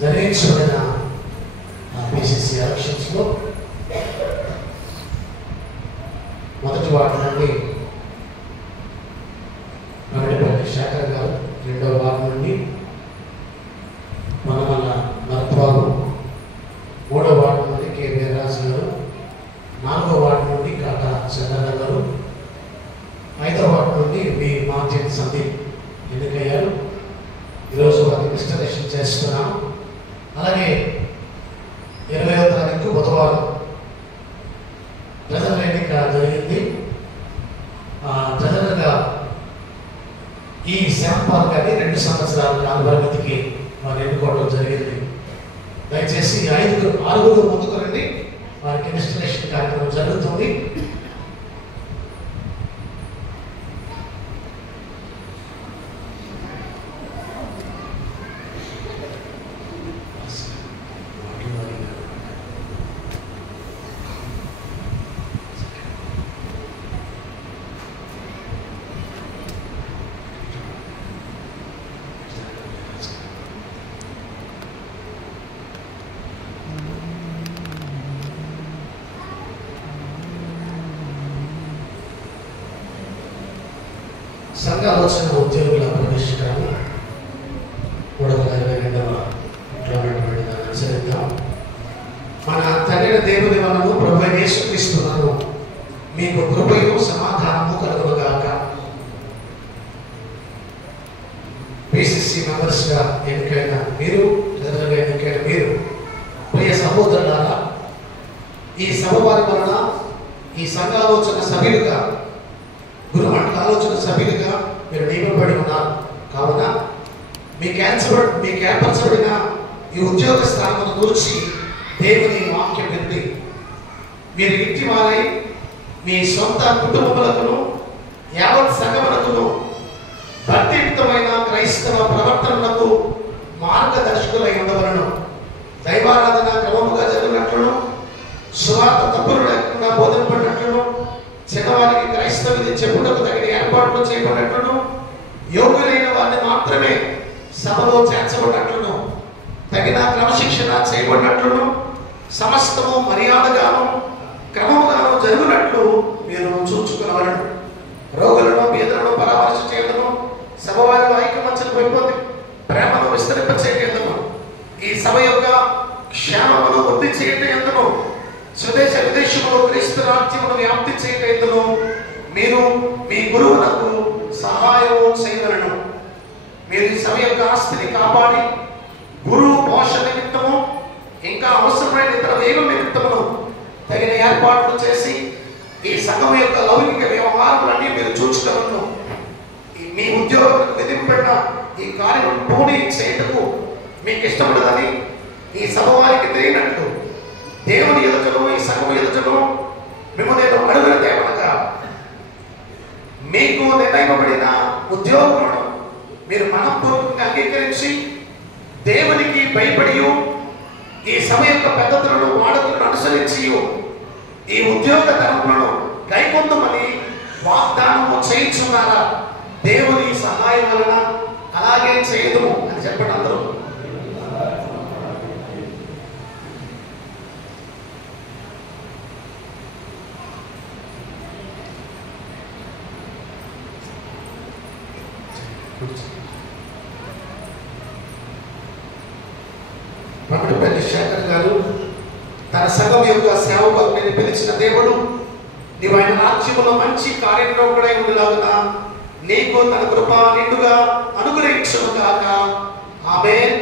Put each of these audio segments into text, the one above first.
జరిగించబడిన PCC ఎలక్షన్స్లో మొదటి ward నుండి పమిడిపల్లి శేఖర్ గారు, రెండవ వార్డు నుండి మనమల్ల నరబాబు, మూడవ వార్డు నుండి కె వీర్రాజు గారు, నాలుగవ వార్డు నుండి కాటా చంద్రన్న గారు, ఐదవ వార్డు నుండి బి మార్జిన్ సందీప్ ఎన్నికయ్యారు. ఈరోజు వారిని ఇన్స్టాలేషన్ చేస్తున్నాం. అలాగే 20వ తారీఖు బుధవారం ప్రజల ఎన్నిక జరిగింది. ప్రజలుగా ఈ శ్యాంపాల్ గారిని 2 సంవత్సరాల కాల పరిమితికి వారు ఎన్నుకోవడం జరిగింది. దయచేసి 6 ముందుకు రండి. వారికి ఇన్స్టాలేషన్ కార్యక్రమం జరుగుతుంది. సంఘాలోచన ఉద్యోగుల ప్రవేశించడం 322వ ఇంప్లిమెంట్ అనుసరిద్దాం. మన తండ్రి దేవుని వలన ప్రభువైన యేసుక్రీస్తును మీకు కృపయు సమాధానము కలుగునుగాక. పిసిసి మెంబర్స్గా ఎన్నికైన మీరు, ప్రజలుగా ఎన్నికైన మీరు, ప్రియ సహోదరులారా, ఈ సభ వారి వలన ఈ సంఘాలోచన సభ్యులుగా, గురుమండల ఆలోచన సభ్యులుగా మీరు నియమపడి ఉన్నారు. కావున మీకు ఏర్పరచబడిన ఈ ఉద్యోగ స్థానమును గురించి దేవుని వాక్యం వింది. మీరు ఇంటి వారై మీ సొంత కుటుంబములకును యావత్ సంఘములకును భక్తియుక్తమైన క్రైస్తవ ప్రవర్తనలకు మార్గదర్శకులై ఉండవలను. దైవారాధన క్రమముగా జరిగినట్లును, సువార్త తప్పులు లేకుండా బోధింపడినట్లును, చిన్నవారికి క్రైస్తవ విధి చెప్పుటకు తగిన ఏర్పాట్లు చేయబడినట్లును, యోగ్యులైన వారిని మాత్రమే సభలో చేర్చబడినట్లును, తగిన క్రమశిక్షణ చేయబడినట్లును, సమస్తము మర్యాదగాను క్రమముగాను జరుగునట్లు మీరు చూచుకునవలను. రోగులను, బీదలను పరామర్శ చేయడము, సభవారిలో ఐకమత్యం పెంపొంది ప్రేమను విస్తరింపచేయటము, ఈ సభ యొక్క క్షేమమును వృద్ధి చేయటము, స్వదేశ విదేశములో క్రీస్తు రాజ్యమును వ్యాప్తి చేయటము మీరు మీ గురువులకు సహాయం చేయవలను. మీరు ఈ సభ యొక్క ఆస్తిని కాపాడి గురువు పోషణ నిమిత్తము ఇంకా అవసరమైన ఇతర వేగం నిమిత్తమును తగిన ఏర్పాట్లు చేసి ఈ సంఘం యొక్క లౌకిక వ్యవహారాలన్నీ మీరు చూచుకోవలను. మీ ఉద్యోగులకు విధింపడిన ఈ కార్యం పూర్తి చేయటకు మీకు ఇష్టపడదని ఈ సభ వారికి తెలియనట్లు దేవుని ఎదుటను, ఈ సంఘం ఎదుటను మిమ్మల్ని నేను అడుగునదేమనగా, మీకు నిర్ణయింపబడిన ఉద్యోగులను మీరు మనపూర్వకంగా అంగీకరించి దేవునికి భయపడి ఈ సభ యొక్క పద్ధతులను, వాడుకలను అనుసరించి ఈ ఉద్యోగ ధర్మములను కైకొందమని వాగ్దానము చేయించున్నారా? దేవుని సహాయం వలన అలాగే చేయదుము అని చెప్పండి అందరూ. పమిడిపల్లి శేఖర్ గారు, తన సంఘం యొక్క సేవకులను పిలిచిన దేవుడు నీవు ఆయన రాజ్యములో మంచి కార్యక్రమకుడై ఉండలాగున నీకు తన కృప నిండుగా అనుగ్రహించును గాక. ఆమేన్.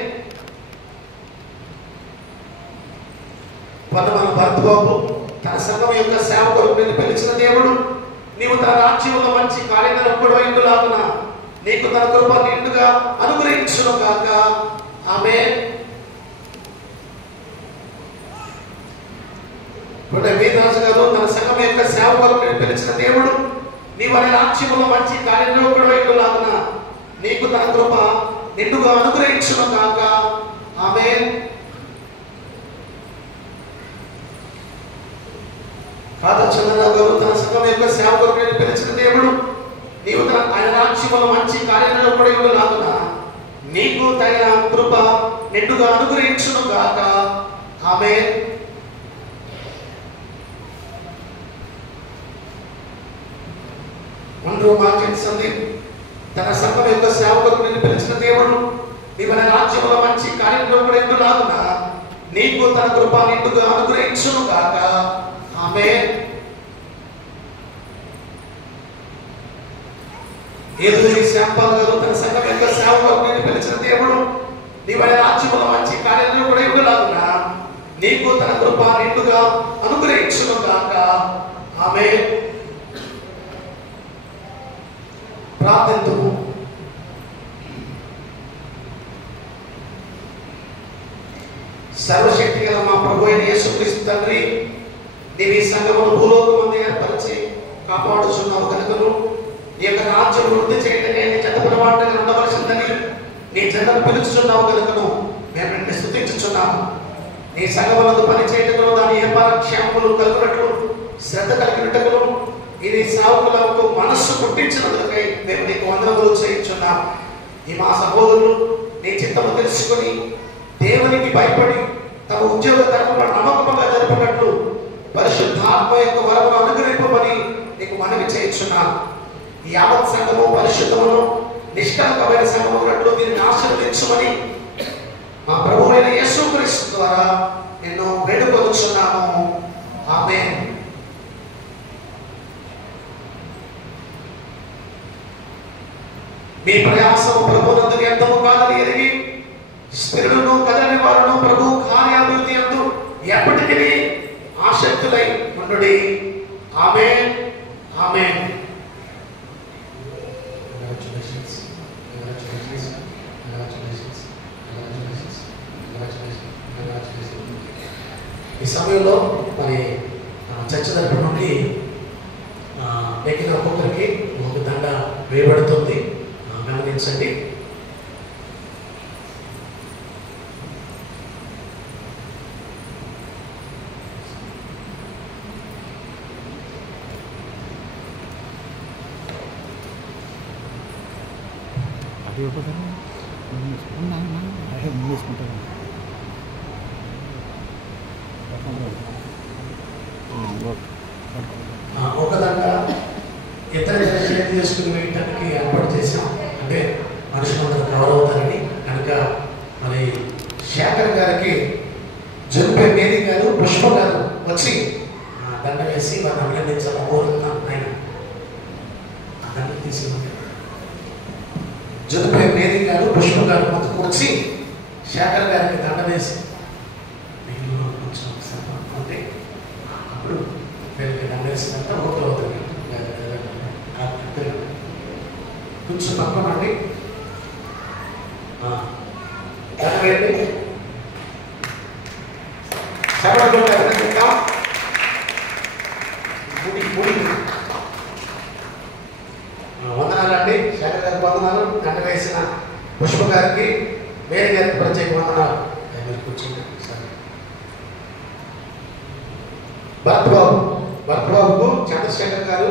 మన భరత్ బాబు, తన సంఘం యొక్క సేవకులను పిలిచిన దేవుడు నీవు తన రాజ్యములో మంచి కార్యక్రమకుడై ఉండలాగున నీకు తన కృప నిండుగా అనుగ్రహించును గాక. ఆమేన్. వీరరాజు గారు, తన సంఘం యొక్క సేవకులను పిలిచిన దేవుడు నీవు అనే రాజ్యములో మంచి కార్యక్రమకుడైన నీకు తన కృప నిండుగా అనుగ్రహించును గాక. ఆమేన్. కాటా చంద్రన్న గారు, తన సంఘం యొక్క సేవకులను పిలిచిన దేవుడు నీవు ఆయన రాజ్యములో మంచి కార్యక్రమకుడైన నీకు తగిన కృప నిండుగా అనుగ్రహించును గాక. ఆమేన్. ఒంటరి మార్జిన్ సందీప్ తన సంఘం యొక్క సేవకులకు నిన్ను పిలిచిన దేవుడు నీవన రాజ్యంలో మంచి కార్యంలో కూడా ఎండులాగున నీకు తన కృప నిండుగా అనుగ్రహించును గాక. ఆమేన్. ఏదోని శాంపాల్ గారు తన సంఘం యొక్క సేవకులకు నిన్ను పిలిచిన దేవుడు నీవన రాజ్యంలో మంచి కార్యంలో కూడా ఎండులాగున నీకు తన కృప నిండుగా అనుగ్రహించును గాక. ఆమేన్. ప్రార్థింతుము. సర్వశక్తి గల మా ప్రభు అయిన యేసుక్రీస్తు తండ్రి, నీవు ఈ సంఘమును భూలోకమందు ఏర్పరిచి కాపాడుచున్నావు కనుకను నీ యొక్క రాజ్యం వృద్ధి చేయటమే నీ చెత్తపడవాటగా ఉండవలసిందని నీ జనం పిలుచుచున్నావు కనుకను మేము నిన్ను స్తుతించుచున్నాము. నీ సంఘములందు పని చేయటకును దాని వ్యాపార క్షేమములు కలుగునట్లు శ్రద్ధ కలిగినట్టును ఇది సావుకులకు మనస్సు పుట్టించినందుకై మేము నీకు వందనములు చేయించున్నాం. ఈ మా సహోదరులు నీ చిత్తము తెలుసుకొని దేవునికి భయపడి తమ ఉద్యోగ ధర్మంలో నమ్మకంగా జరుపునట్లు పరిశుద్ధాత్మ యొక్క వరమును అనుగ్రహింపమని నీకు మనవి చేయించున్నాం. ఈ యావత్ సంఘము పరిశుద్ధమును నిష్కలంకమైన సంఘము ఉన్నట్లు దీనిని ఆశీర్వదించమని మా ప్రభువైన యేసుక్రీస్తు ద్వారా నిన్ను వేడుకొనుచున్నాము. ఆమేన్. మీ ప్రయాసము ప్రభునందు వ్యర్థము కాదని ఎరిగి స్థిరులను కదలని వారును ప్రభు కార్యాభివృద్ధి యందు ఎప్పటికీ ఆసక్తులై ఉండుడి. ఆమేన్. ఆమేన్. ఈ సమయంలో మరి చర్చ తరపు నుండి ఎక్కిన ఒక్కొక్కరికి ఒక దండ వేయబడుతుంది. గమనించండి. ఒక దండ ఇతర షేర్ చేసుకుని వేయటానికి ఏర్పాటు చేశాం. అంటే మనుషులందరూ కవర్ అవుతారని కనుక మరి శేఖర్ గారికి జరుపే మేరీ గారు పుష్ప గారు వచ్చి దండ వేసి వారిని అభినందించాలని కోరుతున్నాను. ఆయన ఆ దండ తీసి జరుపే మేరీ గారు పుష్ప గారు ముందుకు వచ్చి శేఖర్ గారికి దండ వేసి కొంచెం అంటే అప్పుడు వీళ్ళకి దండ వేసినంత ఓకే అవుతుంది. కొంచెం పక్కనండి. వందనాలండి. శేఖర్ గారికి వందనాలు. దండ వేసిన పుష్ప గారికి మేరీ గారికి ప్రత్యేక వందనాలు. కూర్చుంటే భరత్బాబుకు చంద్రశేఖర్ గారు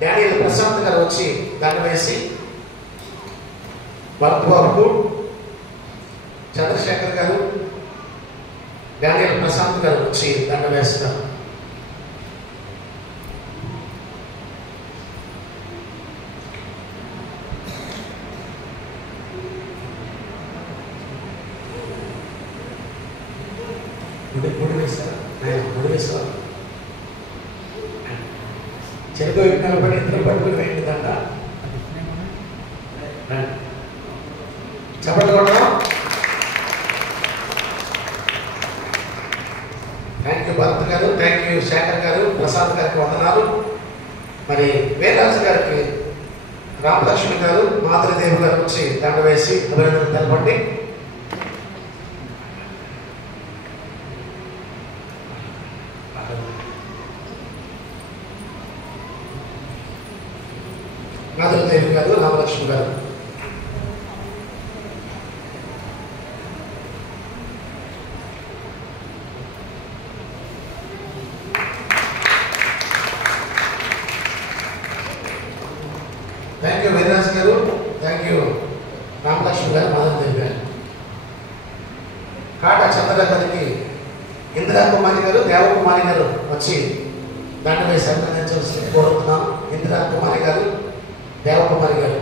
డానియల్ ప్రశాంత్ గారు వచ్చి దండ వేసి భరత్బాబుకు చంద్రశేఖర్ గారు డానియల్ ప్రశాంత్ గారు వచ్చి దండ వేస్తారు. చెరుకు విత్తనాలు పడి ఇద్దరు పట్టుకుని వేయండి దండ. చెప్పండి కూడా. థ్యాంక్ యూ భరత్ గారు, థ్యాంక్ యూ శేఖర్ గారు, ప్రసాద్ గారికి వందనాలు. మరి వేదాంశ గారికి రామలక్ష్మి గారు, మాతృదేవి గారు వచ్చి దండ వేసి అభినందనలు తెలపండి. మాతృదేవి గారు, రామలక్ష్మి గారు. థ్యాంక్ యూ వేదాంశ్ గారు, థ్యాంక్ యూ రామలక్ష్మి గారు, మాధవదేవి గారు. కాటా చంద్ర గారికి ఇందిరా కుమారి గారు, దేవకుమారి గారు వచ్చి దండ వేసి అభినందించాల్సి కోరుతున్నాం. ఇందిరా కుమారి గారు, దేవకుమారి గారు.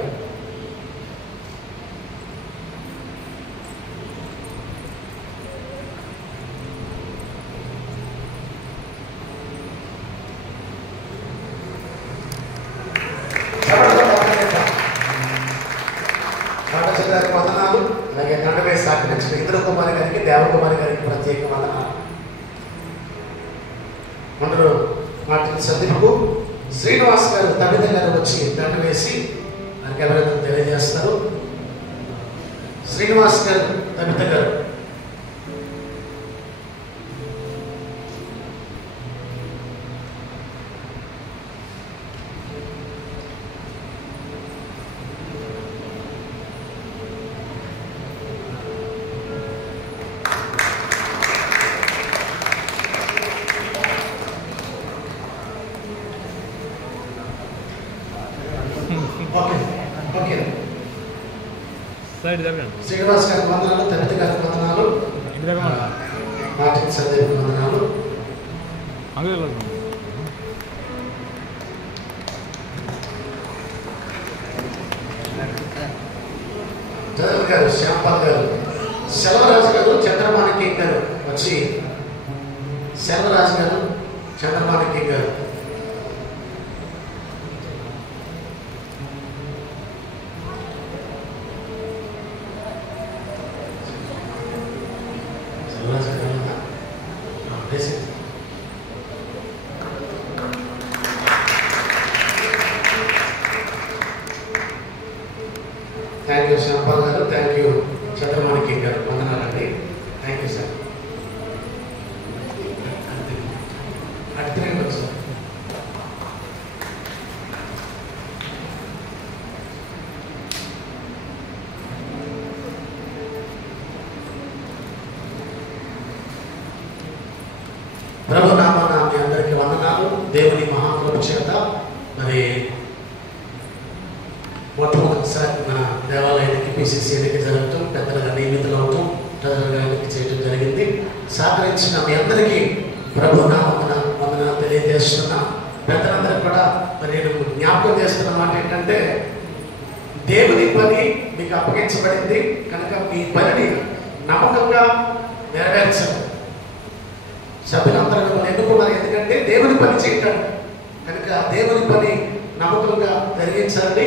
కాటచంద్రానికి వందనాలు. అలాగే దండ వేసి సహకరించిన ఇందిరా కుమారి గారికి, దేవకుమారి గారికి ప్రత్యేక వందనాలు. అందరూ మార్టిన్ సందీప్కు శ్రీనివాస్ గారు, తమిళ గారు వచ్చి దండ వేసి మనకి ఎవరైనా తెలియజేస్తారు. శ్రీనివాస్ గారు, తమిళ గారు. శ్రీనివాస్ గారికి వందనాలు, తమిళ గారికి వందనాలు, మార్టిన్ సందీప్ వందనాలు. జనరల్ గారు, శ్యాంపాల్ గారు, సెల్వరాజు గారు, చంద్రమాణిక్యం గారు వచ్చి సెల్వరాజు గారు, చంద్రమాణిక్యం గారు. థ్యాంక్ యూ శ్యాంపాల్ గారు, థ్యాంక్ యూ చంద్రమాణిక్యం గారు, వందనాలండి. Thank you sir. అడిగితే సార్ ప్రభునామాన మీ అందరికీ వందనాలు. దేవుని మహాకృప చేత మరి మొట్టమొదటిసారి మన దేవాలయానికి పిసిసి ఎన్నిక జరగటం, పెద్దలుగా నియమితులు అవటం, ట్రెజరర్గా ఎన్నిక చేయడం జరిగింది. సహకరించిన మీ అందరికీ ప్రభునామాన వందనాలు తెలియజేస్తున్నా. పెద్దలందరికీ కూడా మరి నేను జ్ఞాపకం చేస్తున్న మాట ఏంటంటే, దేవుని పని మీకు అప్పగించబడింది కనుక మీ పనిని నమ్మకంగా నెరవేర్చండి. సభ్యులందరూ మిమ్మల్ని ఎన్నుకున్నారు ఎందుకంటే దేవుని పని చేయటం కనుక దేవుని పని నమ్మకంగా జరిగించాలని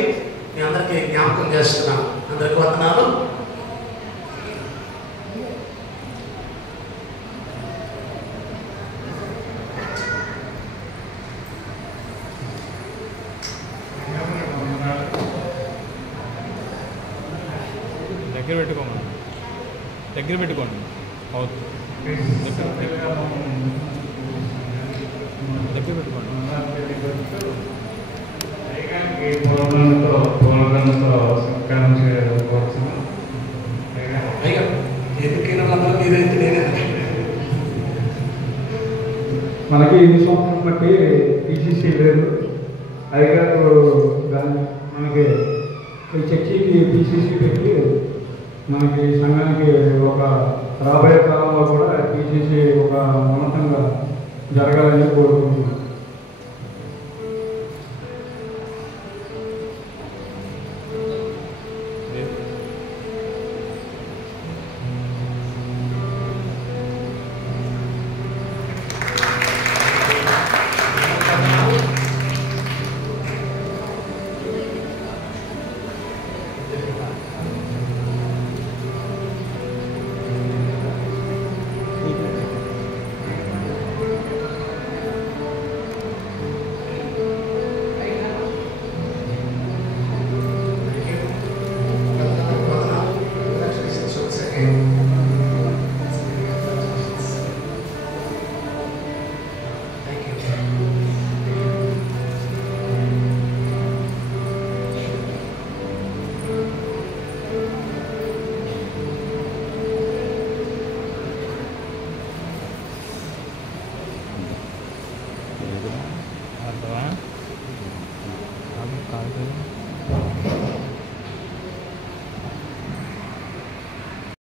మీ అందరికీ జ్ఞాపకం చేస్తున్నాను. అందరికీ వందనాలు. దగ్గర పెట్టుకోండి. దగ్గర పెట్టుకోండి. పూలదండతో సత్కారం చేయవచ్చు. మనకి ఈ సంవత్సరం బట్టి పిసిసి లేదు. అయ్యగారు మనకి చర్చికి పిసిసి పెట్టి మనకి సంఘానికి ఒక రాబోయే కాలంలో కూడా పిసిసి ఒక ఉన్నతంగా జరగాలని కోరుకుంటున్నాం. Okay.